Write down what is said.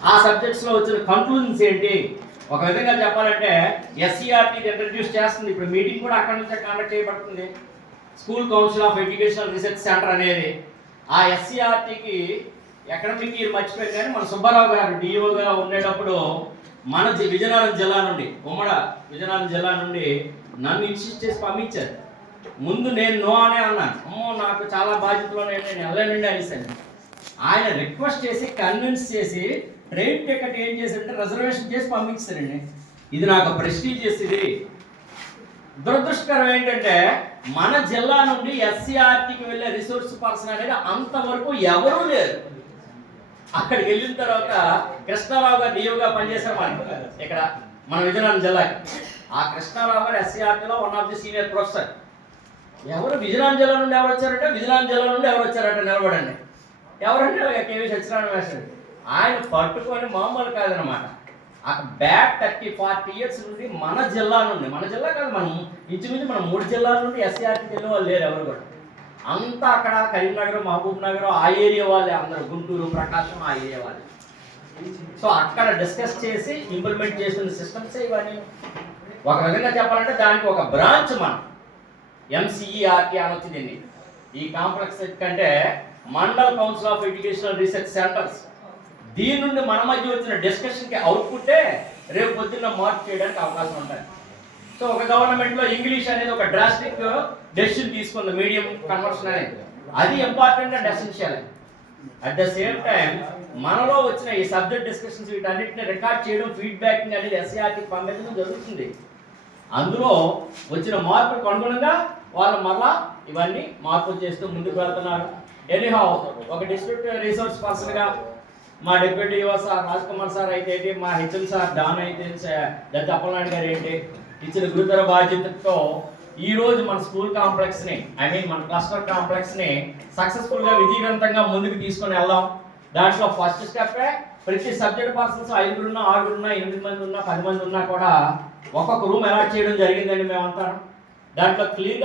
ఆ సబ్జెక్ట్స్లో వచ్చిన కన్క్లూజన్స్ ఏంటి? ఒక విధంగా చెప్పాలంటే ఎస్సీఆర్టీ ఇంట్రడ్యూస్ చేస్తుంది. ఇప్పుడు మీటింగ్ కూడా అక్కడి నుంచే కండక్ట్ చేయబడుతుంది. School council of educational research centre అనేది ఆ ఎస్సీఆర్టీకి ఎకడమిక్ ఇయర్ మర్చిపోయింది. కానీ మన సుబ్బారావు గారు డిఓగా ఉండేటప్పుడు మన విజయనగరం జిల్లా నుండి విజయనగరం జిల్లా నుండి నన్ను ఇన్సిస్ట్ చేసి పంపించారు. ముందు నేను నో అనే అన్నాను. అమ్మో నాకు చాలా బాధ్యతలు ఉన్నాయి, నేను వెళ్ళనండి అనేసాను. ఆయన రిక్వెస్ట్ చేసి కన్విన్స్ చేసి ట్రైన్ టికెట్ ఏం చేశారంటే రిజర్వేషన్ చేసి పంపించారండి. ఇది నాకు ప్రెస్టీజియస్. ఇది దురదృష్టకరం ఏంటంటే మన జిల్లా నుండి ఎస్సీఆర్టీకి వెళ్ళే రిసోర్స్ పర్సన్ అనేది అంతవరకు ఎవరూ లేరు. అక్కడికి వెళ్ళిన తర్వాత కృష్ణారావు గారు డిఓగా పనిచేశారు ఇక్కడ మన విజయనగరం జిల్లాకి. ఆ కృష్ణారావు గారు ఎస్సీఆర్టీలో one of the senior professor. ఎవరు విజయనగరం జిల్లా నుండి ఎవరు వచ్చారంటే విజయనగరం జిల్లా నుండి ఎవరు వచ్చారంటే నిలబడండి. ఎవరంటే అలాగే కేవీ సత్యనారాయణ వేస్తాడు. ఆయన పట్టుకొని మామూలు కాదనమాట. ఆ బ్యాక్ 30-40 ఇయర్స్ నుండి మన జిల్లా కాదు, మనం ఇంచుమించు మనం 3 జిల్లాల నుండి ఎస్సీఆర్టీకి వెళ్ళిన వాళ్ళు లేరు ఎవరు కూడా. అంతా అక్కడ కరీంనగర్, మహబూబ్ నగర్ ఆ ఏరియా వాళ్ళే అందరూ, గుంటూరు, ప్రకాశం ఆ ఏరియా వాళ్ళే. సో అక్కడ డిస్కస్ చేసి ఇంప్లిమెంట్ చేసిన సిస్టమ్స్ ఇవన్నీ. ఒక విధంగా చెప్పాలంటే దానికి ఒక బ్రాంచ్ మనం ఎంసీఈఆర్టీ అనొచ్చు దీన్ని. ఈ కాంప్లెక్స్ కంటే mandal council of educational research centres. దీని నుండి మన మధ్య వచ్చిన డిస్కషన్కి అవుట్పుట్టే రేపు పొద్దున్న మార్పు చేయడానికి అవకాశం ఉంటుంది. సో ఒక గవర్నమెంట్లో ఇంగ్లీష్ అనేది ఒక డ్రాస్టిక్ డెసిషన్ తీసుకుంది, మీడియం కన్వర్షన్ అనేది. అది important and essential. At the same time మనలో వచ్చిన ఈ సబ్జెక్ట్ డిస్కషన్స్ వీటన్నిటిని రికార్డ్ చేయడం, ఫీడ్బ్యాక్ అనేది ఎస్సీఆర్టీకి పంపించడం జరుగుతుంది. అందులో వచ్చిన మార్పులకు అనుగుణంగా వాళ్ళు మళ్ళా ఇవన్నీ మార్పులు చేస్తూ ముందుకు వెళ్తున్నారు. ఎనీహౌ ఒక డిస్ట్రిక్ట్ రిసోర్స్ పర్సన్గా మా డిప్యూటీ యువ సార్ రాజ్ కుమార్ సార్ అయితే ఏంటి, మా హెచ్ఎం సార్ డాన్ అయితే దత్త అప్పలనాయుడు గారు ఏంటి, ఇచ్చిన గురుతర బాధ్యతతో ఈరోజు మన స్కూల్ కాంప్లెక్స్ని మన క్లస్టర్ కాంప్లెక్స్ని సక్సెస్ఫుల్గా విజయవంతంగా ముందుకు తీసుకొని వెళ్దాం. దాంట్లో ఫస్ట్ స్టెప్పే ప్రతి సబ్జెక్ట్ పర్సన్స్ 5 ఉన్నా 6 ఉన్నా 8 మంది ఉన్నా 10 మంది ఉన్నా కూడా ఒక్కొక్క రూమ్ అలాట్ చేయడం జరిగిందండి మేమంతా. దాంట్లో క్లియర్గా